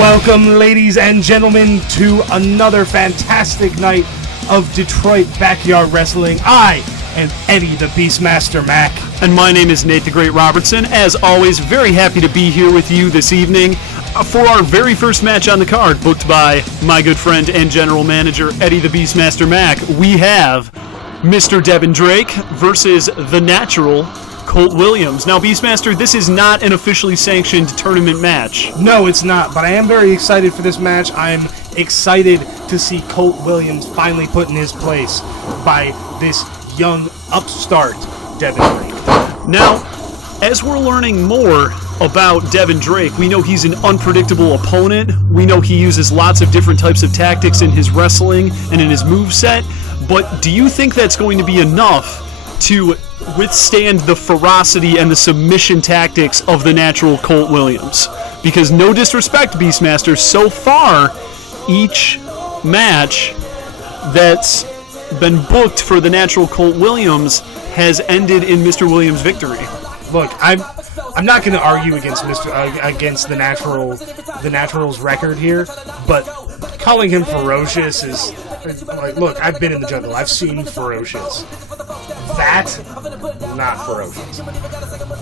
Welcome, ladies and gentlemen, to another fantastic night of Detroit Backyard Wrestling. I am Eddie the Beastmaster Mac. And my name is Nate the Great Robertson. As always, very happy to be here with you this evening for our very first match on the card, booked by my good friend and general manager, Eddie the Beastmaster Mac. We have Mr. Devin Drake versus the natural Colt Williams. Now, Beastmaster, this is not an officially sanctioned tournament match. No, it's not, but I am very excited for this match. I'm excited to see Colt Williams finally put in his place by this young upstart, Devin Drake. Now, as we're learning more about Devin Drake, we know he's an unpredictable opponent. We know he uses lots of different types of tactics in his wrestling and in his moveset, but do you think that's going to be enough to withstand the ferocity and the submission tactics of the natural Colt Williams? Because no disrespect, Beastmaster, so far, each match that's been booked for the natural Colt Williams has ended in Mr. Williams' victory. Look, I'm not going to argue against against the natural's record here, but calling him ferocious is like, look, I've been in the jungle. I've seen ferocious. That, not ferocious.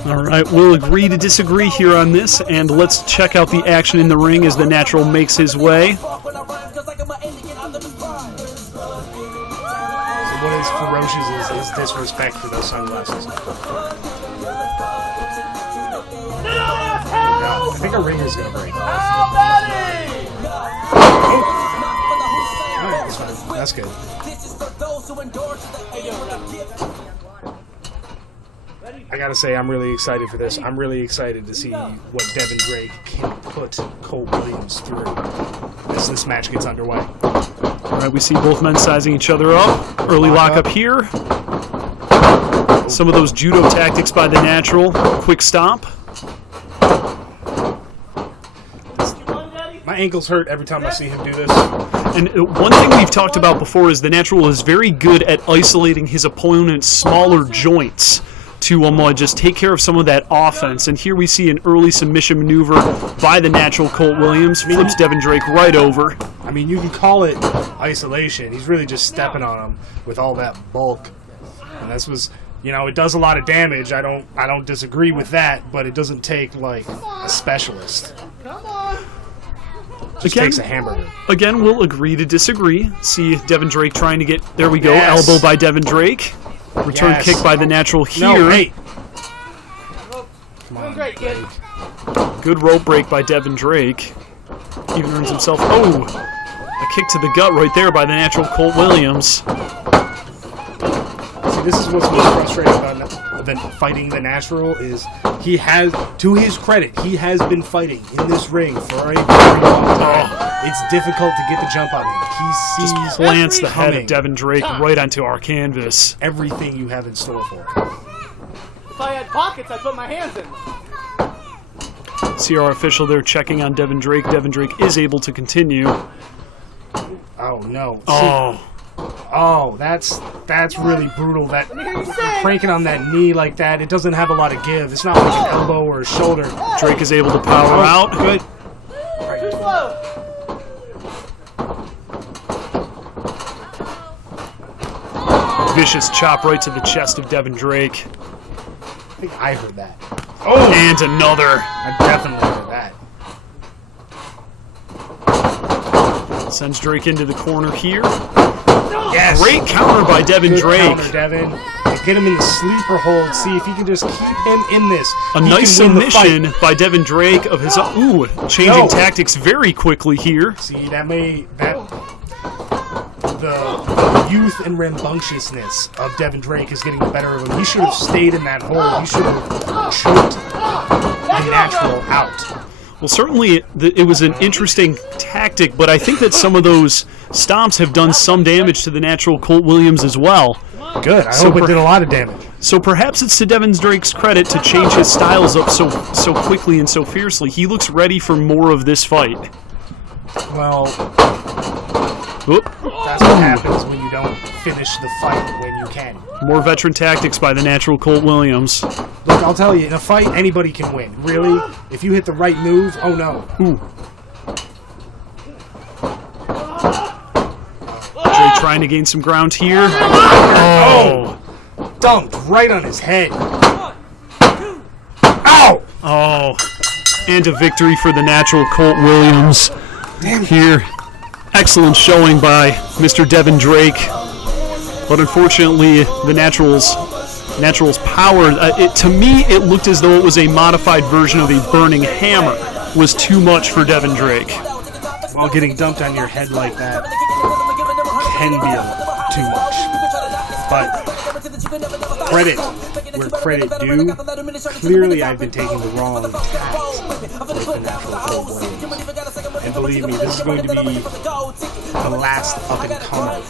All right, we'll agree to disagree here on this, and let's check out the action in the ring as the natural makes his way. So what is ferocious is disrespect for those sunglasses. I think our ring is going to break. Alright, that's fine. That's good. I gotta say, I'm really excited for this. I'm really excited to see what Devin Drake can put Colt Williams through as this match gets underway. All right, we see both men sizing each other up. Early lockup here. Some of those judo tactics by the natural. Quick stomp. My ankles hurt every time I see him do this. And one thing we've talked about before is the natural is very good at isolating his opponent's smaller joints to just take care of some of that offense. And here we see an early submission maneuver by the natural Colt Williams. Flips Devin Drake right over. I mean, you can call it isolation. He's really just stepping on him with all that bulk. And this was, you know, it does a lot of damage. I don't disagree with that, but it doesn't take, like, a specialist. Come on. Just takes a hamburger. Again, we'll agree to disagree. See Devin Drake trying to get, there we go, Yes. elbow by Devin Drake. Return Yes. kick by the natural here. No, wait. Come on, Drake. Good rope break by Devin Drake. Even earns himself, a kick to the gut right there by the natural Colt Williams. See, this is what's most frustrating about fighting the natural is he has, to his credit, he has been fighting in this ring for a very long time. It's difficult to get the jump on him. He sees Just plants the head of Devin Drake right onto our canvas. Everything you have in store for him. If I had pockets, I'd put my hands in. See our official there checking on Devin Drake. Devin Drake is able to continue. Oh no. Oh, that's really brutal. That cranking on that knee like that, it doesn't have a lot of give. It's not like an elbow or a shoulder. Drake is able to power out. Good. Too slow. Vicious chop right to the chest of Devin Drake. I think I heard that. Oh, and another. I definitely heard that. Sends Drake into the corner here. Yes. Great counter by Devin Good Drake. Counter, Devin. Get him in the sleeper hold. See if you can just keep him in this. A nice submission by Devin Drake of his changing tactics very quickly here. See, the youth and rambunctiousness of Devin Drake is getting the better of him. He should have stayed in that hold. He should have choked the natural out. Well, certainly it was an interesting tactic, but I think that some of those stomps have done some damage to the natural Colt Williams as well. Good. I hope it did a lot of damage. So perhaps it's to Devin Drake's credit to change his styles up so quickly and so fiercely. He looks ready for more of this fight. Well, that's what happens when you don't finish the fight when you can. More veteran tactics by the natural Colt Williams. Look, I'll tell you, in a fight, anybody can win. Really? If you hit the right move, oh no. Ooh. Trying to gain some ground here. Oh! Dunked right on his head. Ow! Oh. And a victory for the natural Colt Williams. Here. Excellent showing by Mr. Devin Drake. But unfortunately, the Natural's power, to me, it looked as though it was a modified version of a burning hammer. Was too much for Devin Drake. While getting dumped on your head like that can be too much. But credit where credit due. Clearly, I've been taking the wrong tact with the natural Colt Williams. And believe me, this is going to be the last up-and-comer.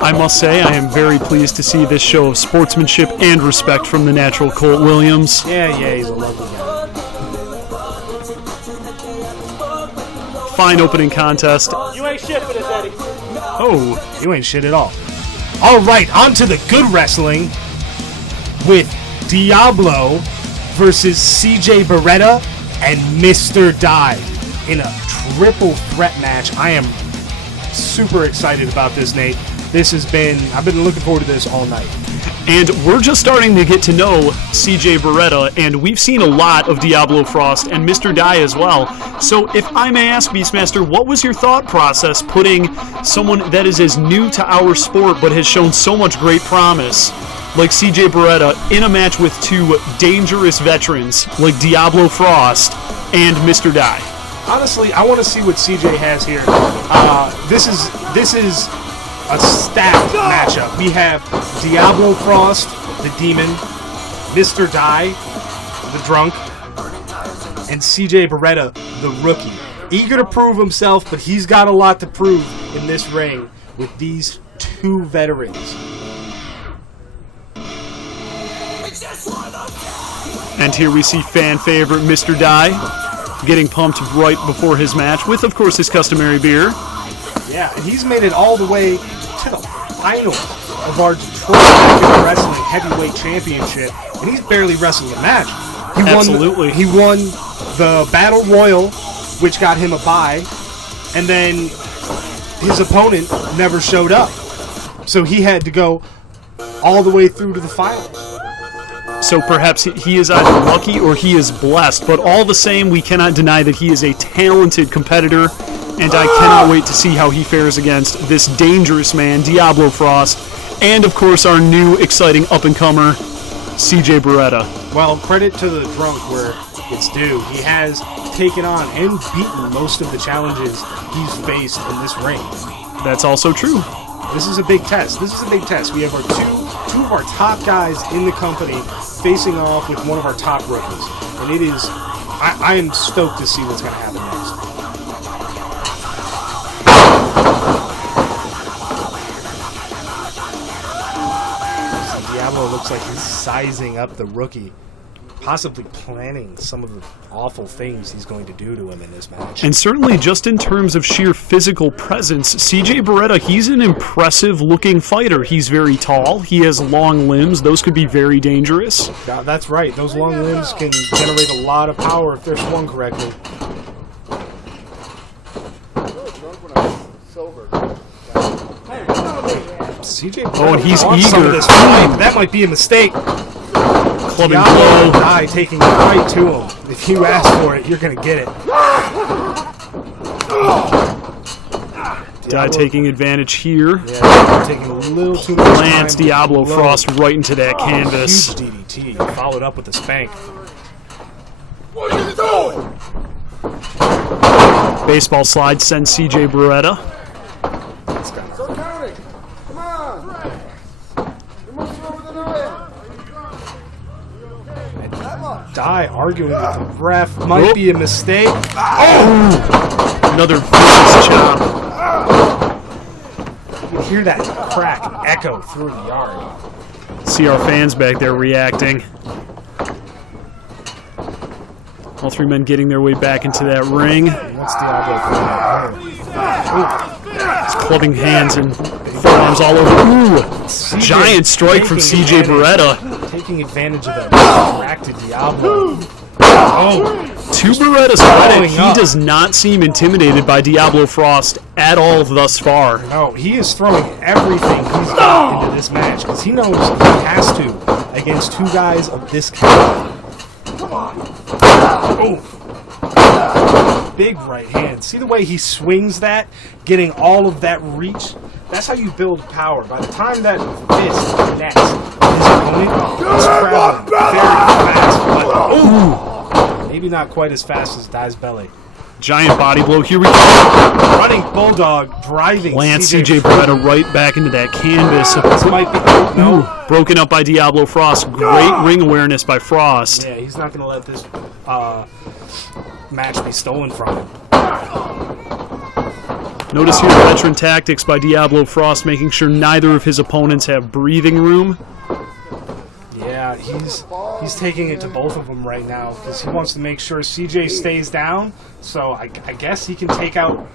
I must say, I am very pleased to see this show of sportsmanship and respect from the natural Colt Williams. Yeah, he's a lovely guy. Fine opening contest. You ain't shit for this, Eddie. Oh, you ain't shit at all. All right, on to the good wrestling with D.B.W versus CJ Beretta and Mr.Dye in a triple threat match. I am super excited about this, Nate. I've been looking forward to this all night. And we're just starting to get to know CJ Beretta, and we've seen a lot of Diablo Frost and Mr.Dye as well. So if I may ask, Beastmaster, what was your thought process putting someone that is as new to our sport but has shown so much great promise, like CJ Beretta, in a match with two dangerous veterans like Diablo Frost and Mr.Dye? Honestly, I want to see what CJ has here. This is a stacked matchup. We have Diablo Frost, the demon, Mr.Dye, the drunk, and CJ Beretta, the rookie. Eager to prove himself, but he's got a lot to prove in this ring with these two veterans. And here we see fan favorite Mr.Dye getting pumped right before his match with, of course, his customary beer. Yeah, and he's made it all the way to the finals of our Detroit Wrestling Heavyweight Championship, and he's barely wrestled a match. Absolutely. He won the Battle Royal, which got him a bye, and then his opponent never showed up. So he had to go all the way through to the finals. So perhaps he is either lucky or he is blessed, but all the same, we cannot deny that he is a talented competitor, and I cannot wait to see how he fares against this dangerous man, Diablo Frost, and of course our new exciting up-and-comer, CJ Beretta. Well, credit to the drunk where it's due. He has taken on and beaten most of the challenges he's faced in this ring. That's also true. This is a big test. We have our two of our top guys in the company facing off with one of our top rookies. And it is, I am stoked to see what's going to happen next. So Diablo looks like he's sizing up the rookie, possibly planning some of the awful things he's going to do to him in this match. And certainly just in terms of sheer physical presence, CJ Beretta, he's an impressive-looking fighter. He's very tall. He has long limbs. Those could be very dangerous. That's right. Those long limbs can generate a lot of power if they're swung correctly. CJ Oh, and he's wants some of eager. this fight. That might be a mistake. Clubbing Diablo blow. Dye taking it right to him. If you ask for it, you're going to get it. Dye taking advantage here. Yeah, taking a little too much time. Lands Diablo Frost right into that canvas. Huge DDT, followed up with a spank. What are you doing? Baseball slide sends CJ Beretta. So count it. Come on. You must throw with an iron. Dye arguing with the ref might be a mistake. Another vicious chop. You can hear that crack echo through the yard. See our fans back there reacting. All three men getting their way back into that ring. What's Diablo He's clubbing hands and forearms all over. Ooh! Giant strike from CJ Beretta. Taking advantage of that distracted Diablo. To Beretta's credit, he up. does not seem intimidated by Diablo Frost at all thus far. No, he is throwing everything he's got into this match because he knows he has to against two guys of this caliber. Come on. Oh. Big right hand. See the way he swings that, getting all of that reach? That's how you build power. By the time that fist connects, his opponent is traveling very fast. But, maybe not quite as fast as Dye's belly. Giant body blow. Here we go. Running Bulldog, driving Lance CJ Beretta right back into that canvas. This might be Broken up by Diablo Frost. Great ring awareness by Frost. Yeah, he's not going to let this match be stolen from him. Notice here veteran tactics by Diablo Frost, making sure neither of his opponents have breathing room. Yeah, he's taking it to both of them right now because he wants to make sure CJ stays down. So I guess he can take out.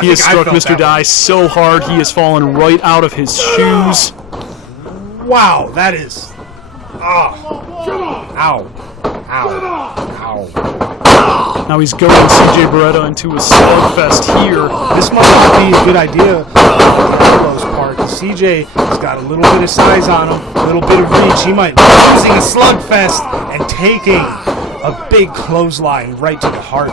He has struck Mr.Dye so hard he has fallen right out of his shoes. Wow, that is. Ow. Now he's going CJ Beretta into a slugfest here. This might not be a good idea on Diablo's part. CJ has got a little bit of size on him, a little bit of reach. He might be losing a slugfest and taking a big clothesline right to the heart.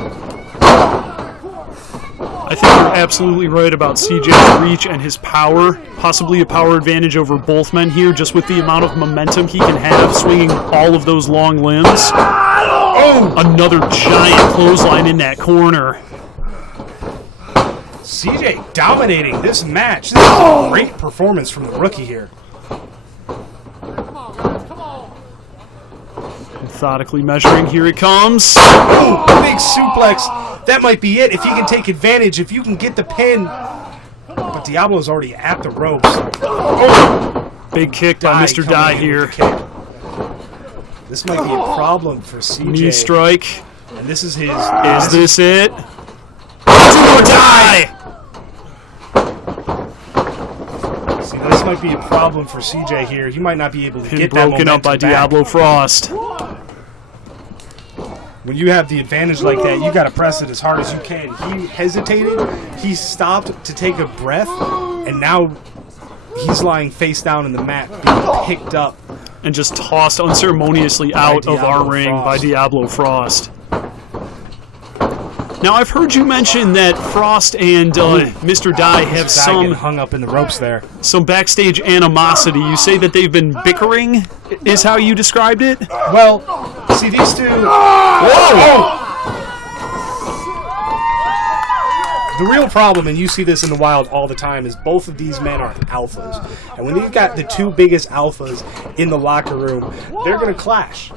I think you're absolutely right about CJ's reach and his power. Possibly a power advantage over both men here, just with the amount of momentum he can have swinging all of those long limbs. Oh! Another giant clothesline in that corner. CJ dominating this match. This is a great performance from the rookie here. Methodically measuring, here it comes. Oh, big suplex. That might be it if he can take advantage, if you can get the pin. But Diablo's already at the ropes. Oh, big kick by Mr.Dye here. This might be a problem for CJ. Knee strike. And this is his. Is this it? Do or die! See, this might be a problem for CJ here. He might not be able to get that broken up by Diablo Frost. When you have the advantage like that, you got to press it as hard as you can. He hesitated. He stopped to take a breath, and now he's lying face down in the mat, being picked up. And just tossed unceremoniously out of our ring by Diablo Frost. Now, I've heard you mention that Frost and Mr.Dye have some hung up in the ropes there. Some backstage animosity. You say that they've been bickering, is how you described it? Well, see these two. Whoa! The real problem, and you see this in the wild all the time, is both of these men are alphas. And when you've got the two biggest alphas in the locker room, they're going to clash.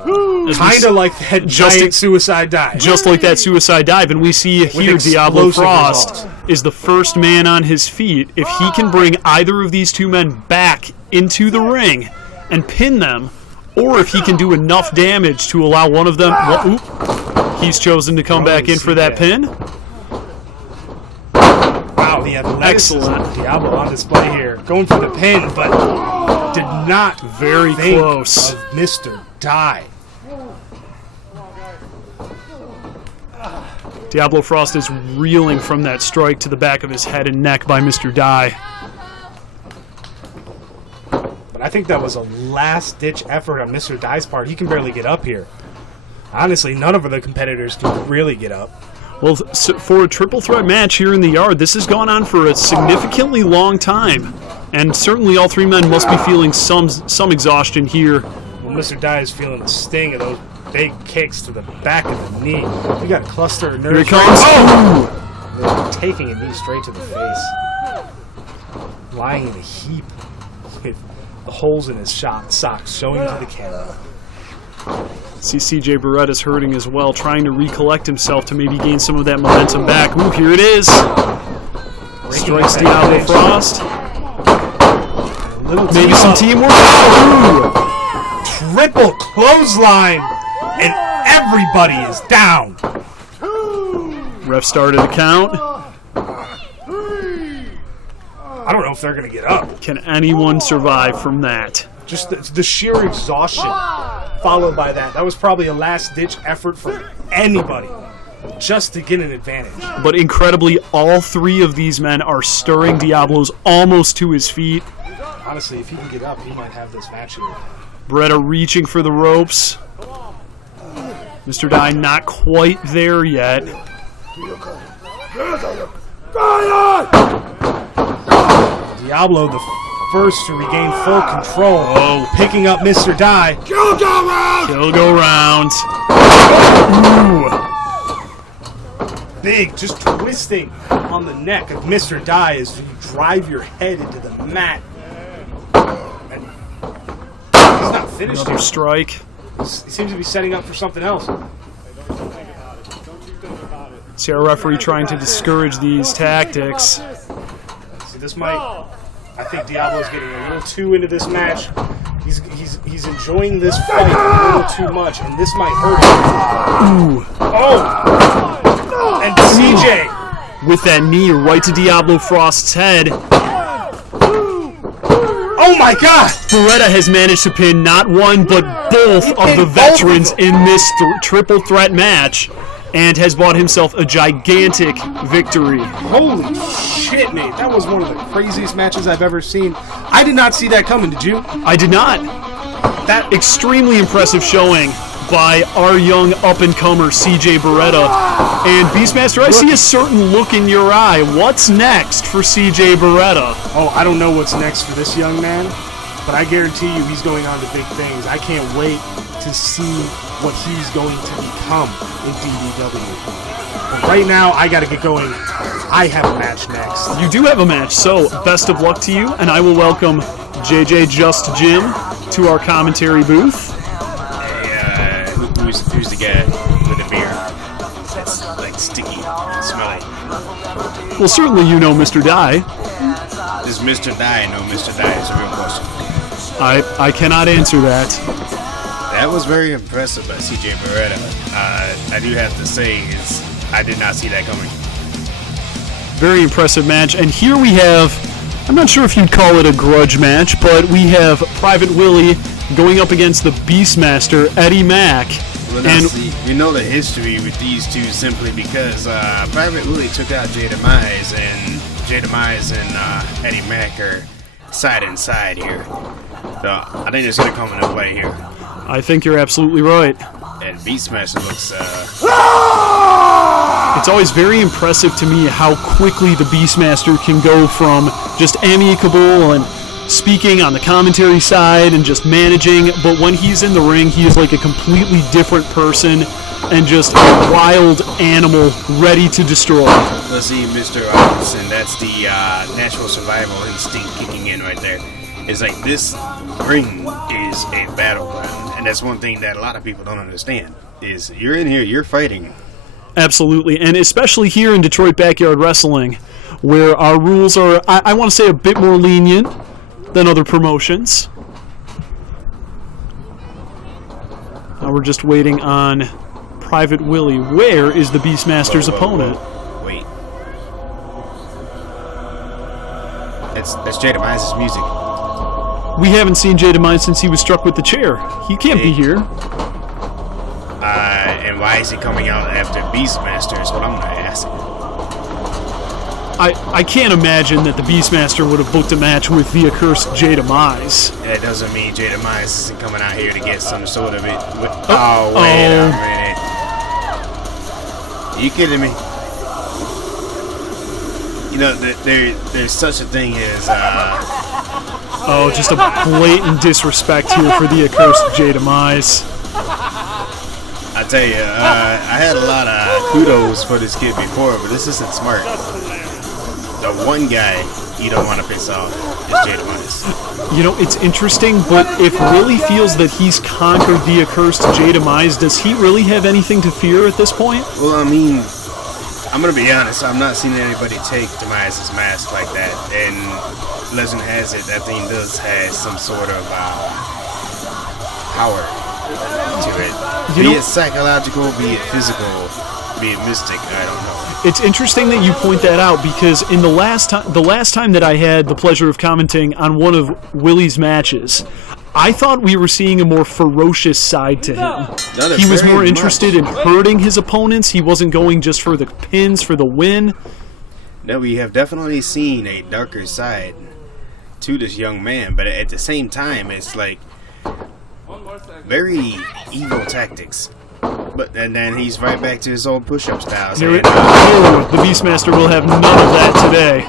Kind of like that giant suicide dive. Just like that suicide dive. And we see here Diablo Frost is the first man on his feet. If he can bring either of these two men back into the ring and pin them, or if he can do enough damage to allow one of them... he's chosen to come back in for that pin. Wow, the athleticism of Diablo on display here. Going for the pin, but did not very think close of Mr.Dye. Diablo Frost is reeling from that strike to the back of his head and neck by Mr.Dye. But I think that was a last-ditch effort on Mr.Dye's part. He can barely get up here. Honestly, none of the competitors can really get up. Well, for a triple threat match here in the yard, this has gone on for a significantly long time. And certainly all three men must be feeling some exhaustion here. Well, Mr.Dye is feeling the sting of those big kicks to the back of the knee. You got a cluster of nerves. Here it comes. They're taking a knee straight to the face. Lying in a heap with the holes in his socks showing to the camera. See CJ Beretta's hurting as well, trying to recollect himself to maybe gain some of that momentum back. Ooh, here it is. Strikes Diablo Frost. Maybe some teamwork. Ooh. Triple clothesline, and everybody is down. Ref started the count. I don't know if they're going to get up. Can anyone survive from that? Just the sheer exhaustion followed by that. That was probably a last-ditch effort for anybody just to get an advantage. But incredibly, all three of these men are stirring Diablo's almost to his feet. Honestly, if he can get up, he might have this match here. Beretta reaching for the ropes. Mr.Dye not quite there yet. Diablo, the first to regain full control. Oh, picking up Mr.Dye. Kill go round. Ooh. Big, just twisting on the neck of Mr.Dye as you drive your head into the mat. And he's not finished Another yet. strike. He seems to be setting up for something else. See our referee trying to discourage these tactics. See, this might... I think Diablo's getting a little too into this match. He's enjoying this fight a little too much, and this might hurt him. Ooh. Oh! And CJ! With that knee right to Diablo Frost's head. Oh my God! Beretta has managed to pin not one, but both of the veterans in this triple threat match, and has bought himself a gigantic victory. Holy shit, mate. That was one of the craziest matches I've ever seen. I did not see that coming, did you? I did not. That extremely impressive showing by our young up-and-comer CJ Beretta. And Beastmaster, I see a certain look in your eye. What's next for CJ Beretta? Oh, I don't know what's next for this young man, but I guarantee you he's going on to big things. I can't wait to see what he's going to become in D.B.W. But right now, I got to get going. I have a match next. You do have a match, so best of luck to you, and I will welcome JJ Just Jim to our commentary booth. Hey, who's the guy with the beard that's like sticky and smelly? Well, certainly you know Mr.Dye. Does Mr.Dye know Mr.Dye is a real question? I cannot answer that. That was very impressive by CJ Beretta. I do have to say, I did not see that coming. Very impressive match. And here we have, I'm not sure if you'd call it a grudge match, but we have Private Willie going up against the Beastmaster, Eddie Mack. Well, now, see, we know the history with these two simply because Private Willie took out J.Demise, and J.Demise and Eddie Mack are side and side here. So I think there's going to come into play here. I think you're absolutely right. And Beastmaster looks... It's always very impressive to me how quickly the Beastmaster can go from just amicable and speaking on the commentary side and just managing, but when he's in the ring, he is like a completely different person and just a wild animal ready to destroy. Let's see, Mr. Robinson, that's the natural survival instinct kicking in right there. It's like this ring is a battleground, and that's one thing that a lot of people don't understand, is you're in here, you're fighting. Absolutely, and especially here in Detroit Backyard Wrestling, where our rules are, I want to say, a bit more lenient than other promotions. Now we're just waiting on Private Willie. Where is the Beastmaster's opponent? Wait. That's J.Demise's music. We haven't seen J.Demise since he was struck with the chair. He can't be here. And why is he coming out after Beastmaster is what I'm going to ask. I can't imagine that the Beastmaster would have booked a match with the accursed J.Demise. That doesn't mean J.Demise isn't coming out here to get some sort of it. Oh, wait a minute. Are you kidding me? You know, there's such a thing as... Oh, just a blatant disrespect here for the accursed J.Demise. I tell you, I had a lot of kudos for this kid before, but this isn't smart. The one guy you don't want to piss off is J.Demise. You know, it's interesting, but if Willie feels that he's conquered the accursed J.Demise, does he really have anything to fear at this point? Well, I mean, I'm going to be honest, I'm not seeing anybody take Demise's mask like that, and legend has it that thing does have some sort of power to it. Be it psychological, be it physical, be it mystic, I don't know. It's interesting that you point that out because in the last time that I had the pleasure of commenting on one of Willie's matches, I thought we were seeing a more ferocious side to him. He was more interested in hurting his opponents. He wasn't going just for the pins, for the win. No, we have definitely seen a darker side to this young man, but at the same time, it's like very evil tactics. But and then he's right back to his old push-up styles. The Beastmaster will have none of that today.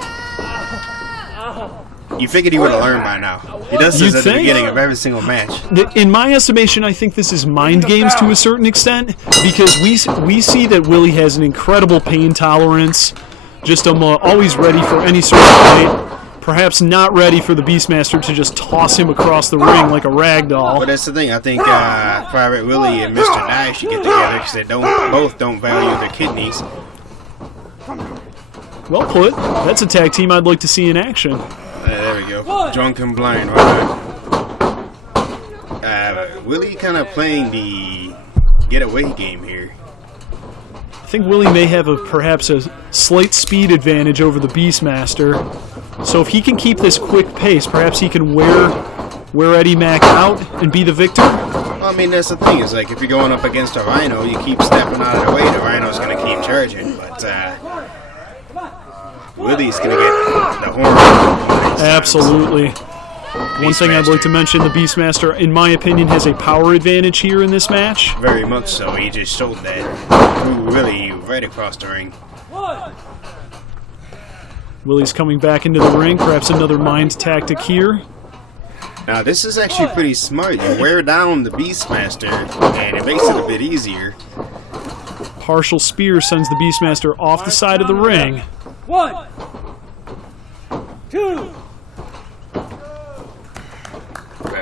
You figured he would have learned by now. He does this at the beginning of every single match. In my estimation, I think this is mind games to a certain extent because we see that Willie has an incredible pain tolerance. Just always ready for any sort of fight. Perhaps not ready for the Beastmaster to just toss him across the ring like a rag doll. But that's the thing. I think Private Willie and Mr.Dye should get together because they both don't value their kidneys. Well put. That's a tag team I'd like to see in action. There we go. Drunk and blind. Willie kind of playing the getaway game here. I think Willie may have perhaps a slight speed advantage over the Beastmaster. So if he can keep this quick pace, perhaps he can wear Eddie Mack out and be the victor? Well, I mean, that's the thing. Is like if you're going up against a Rhino, you keep stepping out of the way, the Rhino's going to keep charging. But Willie's going to get the horn. Absolutely. One thing I'd like to mention, the Beastmaster, in my opinion, has a power advantage here in this match. Very much so. He just showed that. Willie right across the ring. Willie's coming back into the ring. Perhaps another mind tactic here. Now, this is actually pretty smart. You wear down the Beastmaster, and it makes it a bit easier. Partial spear sends the Beastmaster off the side of the ring. 1, 2.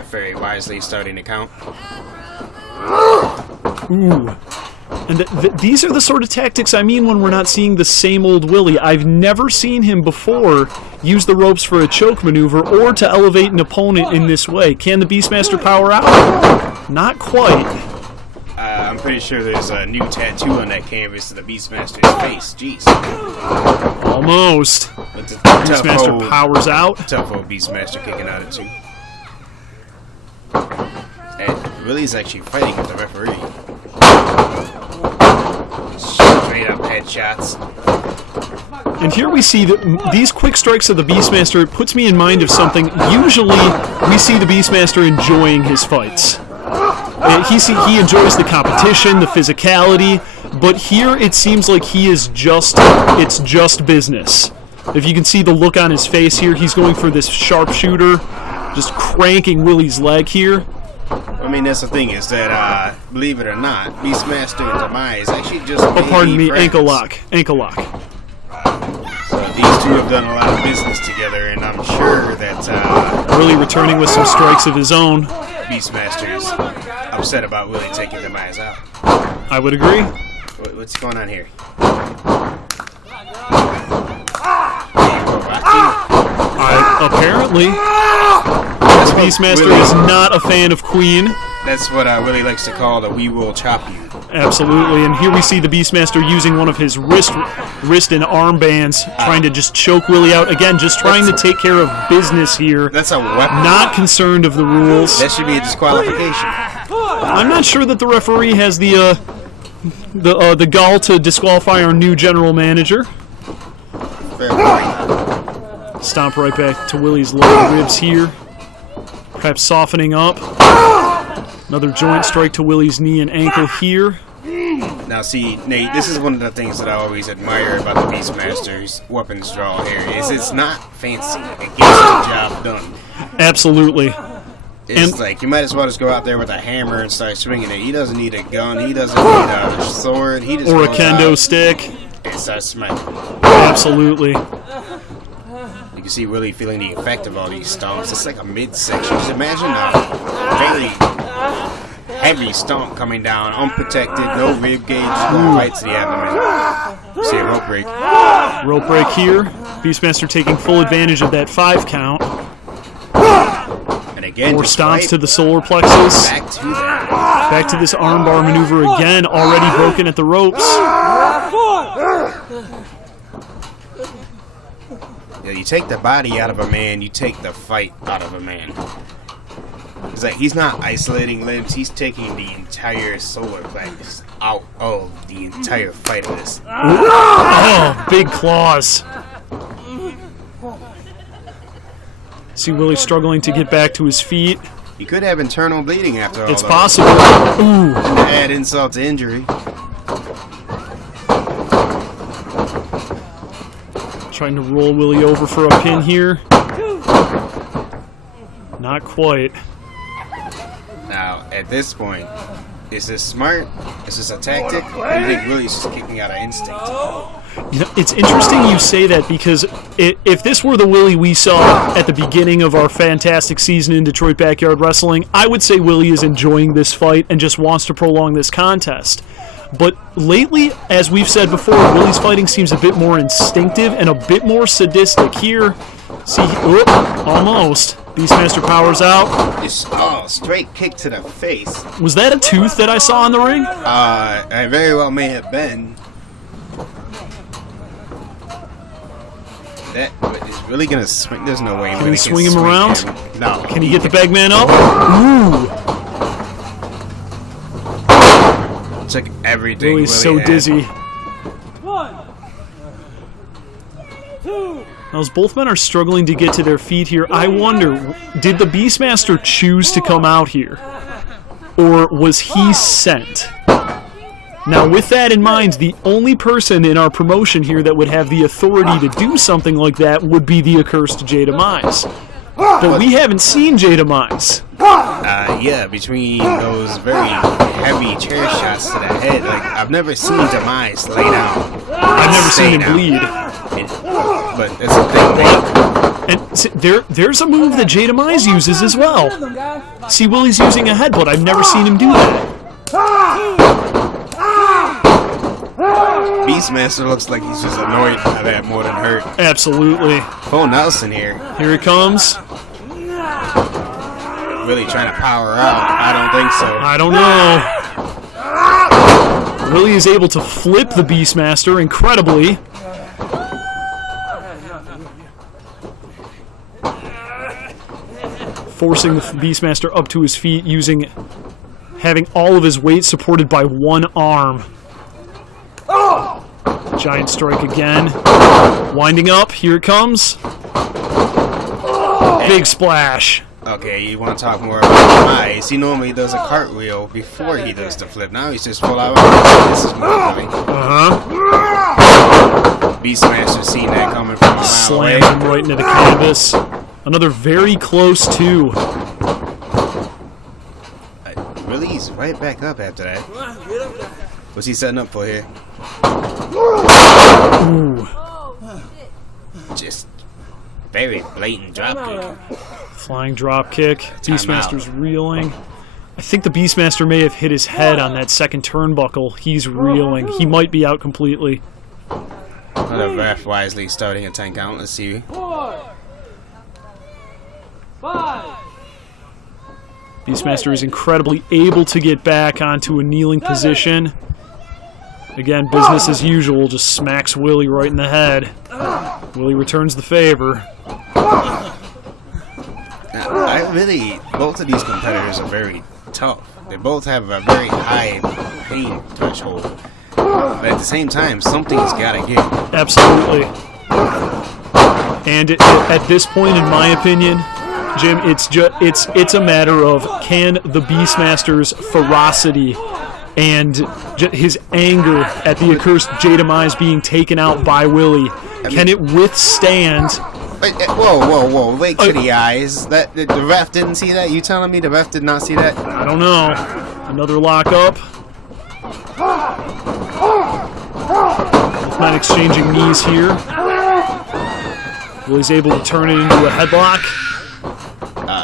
Very wisely starting to count. Ooh. And these are the sort of tactics I mean when we're not seeing the same old Willie. I've never seen him before use the ropes for a choke maneuver or to elevate an opponent in this way. Can the Beastmaster power out? Not quite. I'm pretty sure there's a new tattoo on that canvas of the Beastmaster's face. Jeez. Almost. But the Beastmaster powers out. Tough old Beastmaster kicking out at 2. And Willie's actually fighting with the referee. Straight up headshots. And here we see that these quick strikes of the Beastmaster. It puts me in mind of something. Usually, we see the Beastmaster enjoying his fights. He enjoys the competition, the physicality, but here it seems like it's just business. If you can see the look on his face here, he's going for this sharpshooter, just cranking Willie's leg here. I mean, that's the thing is that, believe it or not, Beastmaster and DEVIN actually just ankle lock. So these two have done a lot of business together, and I'm sure that Willie returning with some strikes of his own. Beastmaster's upset about Willie taking DEVIN out. I would agree. What's going on here? Apparently, the Beastmaster is not a fan of Queen. That's what Willie likes to call the "we will chop you." Absolutely, and here we see the Beastmaster using one of his wrist and arm bands, trying to just choke Willie out. Again, just trying to take care of business here. That's a weapon. Not concerned of the rules. That should be a disqualification. I'm not sure that the referee has the gall to disqualify our new general manager. Fair point. Stomp right back to Willie's lower ribs here. Perhaps softening up. Another joint strike to Willie's knee and ankle here. Now see, Nate, this is one of the things that I always admire about the Beastmaster's weapons draw here, is it's not fancy. It gets the job done. Absolutely. It's like, you might as well just go out there with a hammer and start swinging it. He doesn't need a gun, he doesn't need a sword, he just or a goes kendo out stick. and starts smacking. Absolutely. You can see Willie feeling the effect of all these stomps. It's like a midsection. Just imagine a very heavy stomp coming down, unprotected, no rib gauge, right to the abdomen. See a rope break. Rope break here. Beastmaster taking full advantage of that 5 count. And again, more stomps to the solar plexus. Back to that. Back to this armbar maneuver again, already broken at the ropes. You take the body out of a man, you take the fight out of a man. It's like he's not isolating limbs, he's taking the entire solar plexus out of the entire fight of this. Oh, big claws. See Willie struggling to get back to his feet. He could have internal bleeding after all. It's though. possible. Ooh. And to add insult to injury. Trying to roll Willie over for a pin here. Not quite. Now, at this point, is this smart? Is this a tactic? Or do you think Willie's just kicking out of instinct? You know, it's interesting you say that because if this were the Willie we saw at the beginning of our fantastic season in Detroit Backyard Wrestling, I would say Willie is enjoying this fight and just wants to prolong this contest. But lately, as we've said before, Willie's fighting seems a bit more instinctive and a bit more sadistic. Here, see, almost. Beastmaster powers out. Just, straight kick to the face. Was that a tooth that I saw in the ring? It very well may have been. That is really gonna swing. There's no way. Can he swing him around? No. Can he get the Bagman up? Ooh. Took everything. Willie's so had. dizzy. 1, 2. Now, as both men are struggling to get to their feet here, I wonder, did the Beastmaster choose to come out here? Or was he sent? Now, with that in mind, the only person in our promotion here that would have the authority to do something like that would be the accursed J.Demise. But we haven't seen J.Demise. Yeah, between those very heavy chair shots to the head, like, I've never seen Demise lay down. I've never seen him bleed. But it's a thing, man. And see, there's a move that J.Demise uses as well. See, Willie's using a headbutt. I've never seen him do that. Beastmaster looks like he's just annoyed by that more than hurt. Absolutely. Oh, Nelson here. Here it comes. Really trying to power out. I don't think so. I don't know. Willie is able to flip the Beastmaster incredibly. Forcing the Beastmaster up to his feet having all of his weight supported by one arm. Giant strike again. Winding up. Here it comes. Big splash. Okay, you want to talk more about Demise. He normally does a cartwheel before he does the flip. Now he's just full out. This is more funny. Beastmaster seen that coming from a mile away. Slam him right into the canvas. Another very close two. Really, he's right back up after that. What's he setting up for here? Ooh. Just very blatant dropkick. Flying drop kick. Beastmaster's reeling. I think the Beastmaster may have hit his head on that second turnbuckle. He's reeling. He might be out completely. Another ref wisely starting a 10 count. Let's see. 4, 5. Beastmaster is incredibly able to get back onto a kneeling position. Again, business as usual, just smacks Willie right in the head. Willie returns the favor. Both of these competitors are very tough. They both have a very high pain threshold. But at the same time, something's got to give. Absolutely. And at this point, in my opinion, Jim, it's a matter of can the Beastmaster's ferocity and his anger at the accursed J.Demise being taken out by Willie, can it withstand? Whoa! Wait to the eyes. That the ref didn't see that? You telling me the ref did not see that? I don't know. Another lockup. Not exchanging knees here. Willie's able to turn it into a headlock.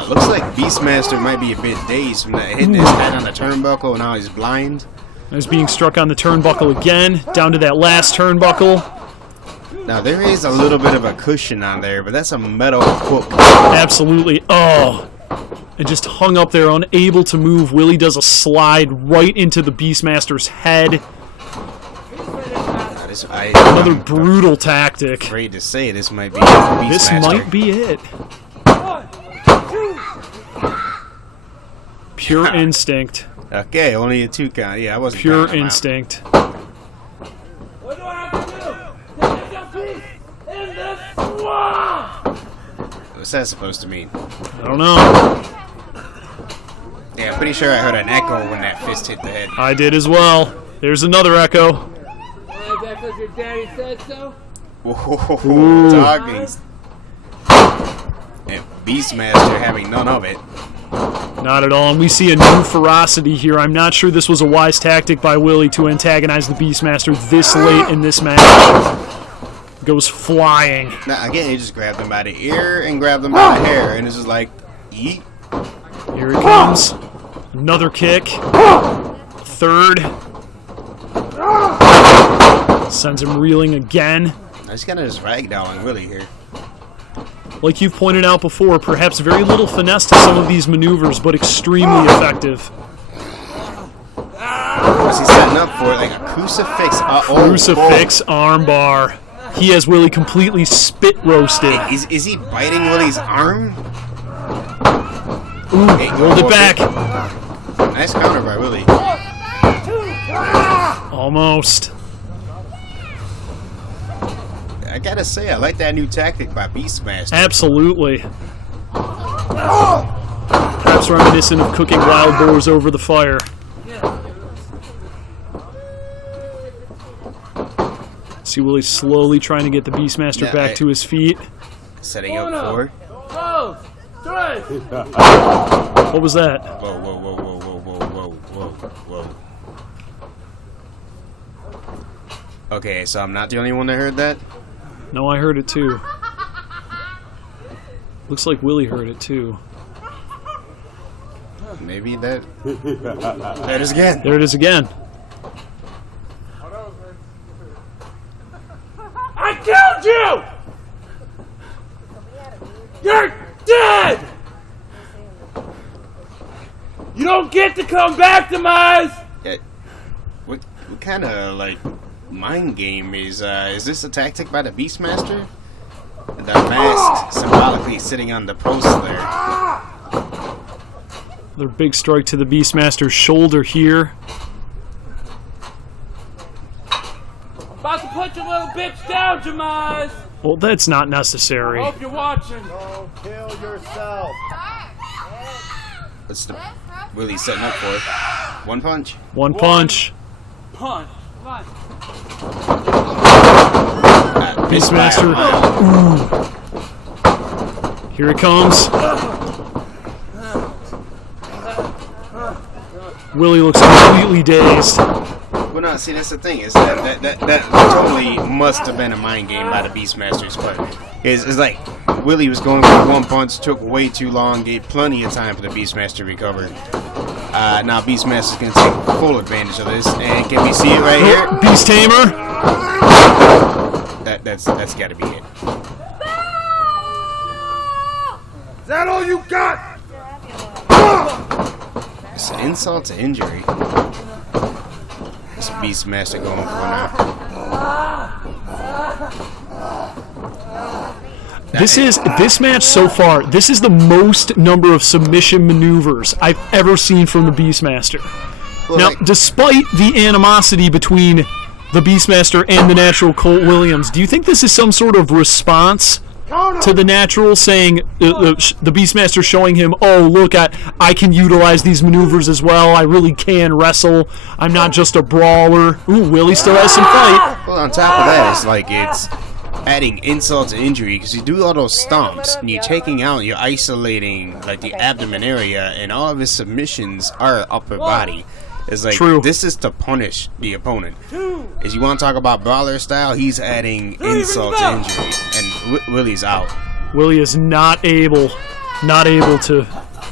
Looks like Beastmaster might be a bit dazed from that hitting his head on the turnbuckle, and now he's blind. He's being struck on the turnbuckle again, down to that last turnbuckle. Now, there is a little bit of a cushion on there, but that's a metal hook. Absolutely. Oh. And just hung up there, unable to move. Willie does a slide right into the Beastmaster's head. Another brutal tactic. Afraid to say this might be Beastmaster. This might be it. Pure instinct. Okay, only a 2 count. Yeah, I wasn't Pure counting him out. instinct. What do I have to do? Take a piece in this swamp! What's that supposed to mean? I don't know. Yeah, I'm pretty sure I heard an echo when that fist hit the head. I did as well. There's another echo. Is that because your daddy said so? Whoa, dogging. And Beastmaster having none of it. Not at all. And we see a new ferocity here. I'm not sure this was a wise tactic by Willie to antagonize the Beastmaster this late in this match. Goes flying. Now, again, he just grabbed him by the ear and grabbed him by the hair. And it's just like, yeet. Here he comes. Another kick. Third. Sends him reeling again. He's kind of just ragdolling Willie here. Like you've pointed out before, perhaps very little finesse to some of these maneuvers, but extremely effective. What's he setting up for? Like a crucifix? Crucifix armbar. He has Willie completely spit roasted. Is he biting Willie's arm? Ooh, rolled it back. Nice counter by Willie. Almost. I gotta say, I like that new tactic by Beastmaster. Absolutely. Perhaps reminiscent of cooking wild boars over the fire. See Willie slowly trying to get the Beastmaster back to his feet. Setting up for. What was that? Whoa, whoa, whoa, whoa, whoa, whoa, whoa, whoa, whoa. Okay, so I'm not the only one that heard that? No, I heard it too. Looks like Willie heard it too. Maybe that. There it is again. There it is again. I killed you! You're dead! You don't get to come back, Demise! What kind of, like, mind game is this a tactic by the Beastmaster? The mask symbolically sitting on the post there. Another big strike to the Beastmaster's shoulder here. About to put your little bitch down, Demise! Well, that's not necessary. Hope you're watching. Don't kill yourself. What's the Willie setting up for? One punch. One punch. Punch. Come on. Beastmaster. Ooh. Here it comes. Willie looks completely dazed. Well, no, see, that's the thing. Is that totally must have been a mind game by the Beastmaster's part. It's like Willie was going for one punch, took way too long, gave plenty of time for the Beastmaster to recover. Now Beastmaster's going to take full advantage of this, and can we see it right here? Beast Tamer. That's got to be it. Is that all you got? It's an insult to injury. This Beastmaster going for now. This match so far, this is the most number of submission maneuvers I've ever seen from the Beastmaster. Well, Now, like, despite the animosity between the Beastmaster and the natural Colt Williams, do you think this is some sort of response to the natural, saying the Beastmaster showing him, oh, look, I can utilize these maneuvers as well. I really can wrestle. I'm not just a brawler. Ooh, Willie still has some fight. well, on top of that, it's like it's adding insult to injury because you do all those stomps and you're taking out, you're isolating like the abdomen area, and all of his submissions are upper body. It's like, True. This is to punish the opponent. As you want to talk about brawler style, he's adding insult to injury, and Willie's out. Willie is not able to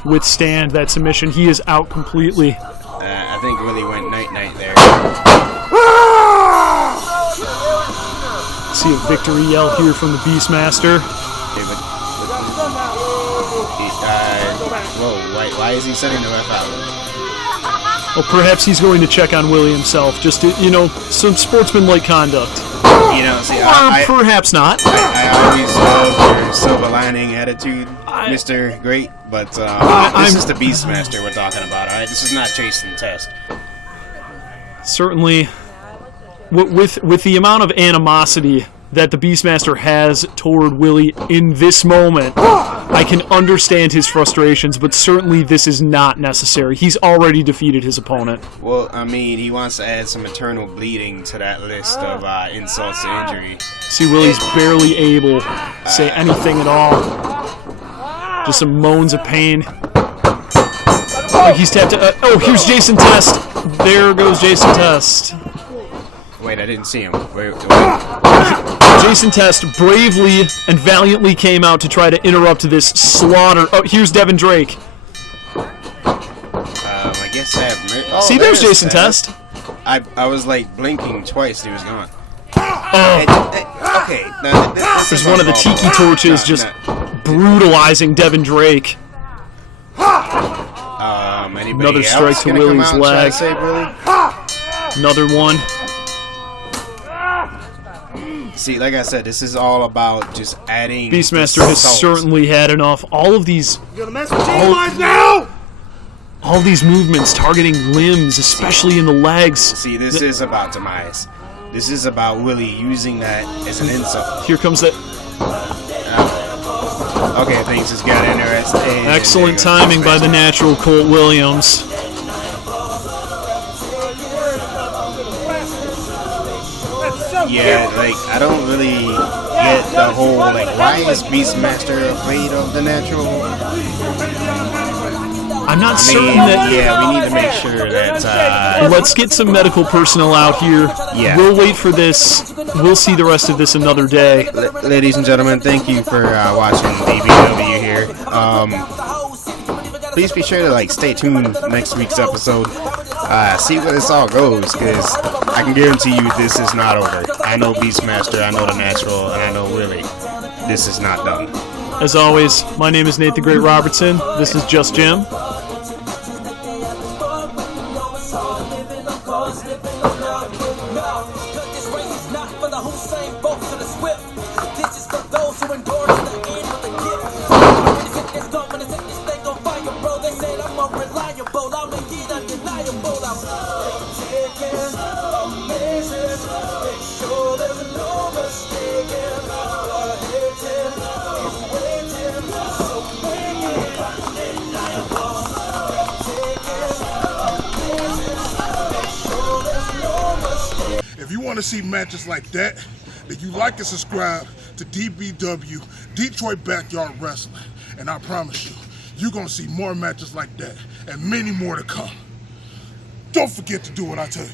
withstand that submission. He is out completely. I think Willie went night-night there. See a victory yell here from the Beastmaster. Whoa, why is he sending the ref out? Well, perhaps he's going to check on Willie himself, just to, you know, some sportsmanlike conduct. You know, see, Or perhaps not. I always love your silver lining attitude, Mr. Great, but this is the Beastmaster we're talking about, alright? This is not Jason Test. Certainly, with the amount of animosity that the Beastmaster has toward Willie in this moment, I can understand his frustrations, but certainly this is not necessary. He's already defeated his opponent. Well, I mean, he wants to add some eternal bleeding to that list of insults to injury. See, Willie's barely able to say anything at all. Just some moans of pain. Like he's tapped. Oh, here's Jason Test. There goes Jason Test. Wait, I didn't see him. Wait. Jason Test bravely and valiantly came out to try to interrupt this slaughter. Oh, here's Devin Drake. I guess that. Oh, See, there's Jason Test. I was like blinking twice. He was gone. Oh. Okay. Now, this There's is one of the tiki torches just brutalizing Devin Drake. Anybody Another strike else to gonna come Willie's out and try to leg. save Willie? Another one. See, like I said, this is all about just adding. Beastmaster has certainly had enough. All of these, You gonna mess with J.Demise now? all these movements targeting limbs, especially in the legs. See, this is about Demise. This is about Willie using that as an insult. Here comes that Okay, things just got interesting. excellent timing by the natural Colt Williams. Yeah, like, I don't really get the whole, like, why is Beastmaster afraid of the natural? I'm not I certain mean, that... yeah, we need to make sure that, Let's get some medical personnel out here. Yeah. We'll wait for this. We'll see the rest of this another day. ladies and gentlemen, thank you for watching D.B.W. here. Please be sure to, like, stay tuned next week's episode. See where this all goes, because I can guarantee you this is not over. I know Beastmaster, I know the Natural, and I know Willie. This is not done. As always, my name is Nate the Great Robertson. This is Just Jim. If you want to see matches like that, then you like and subscribe to D.B.W. Detroit Backyard Wrestling. And I promise you, you're going to see more matches like that and many more to come. Don't forget to do what I tell you.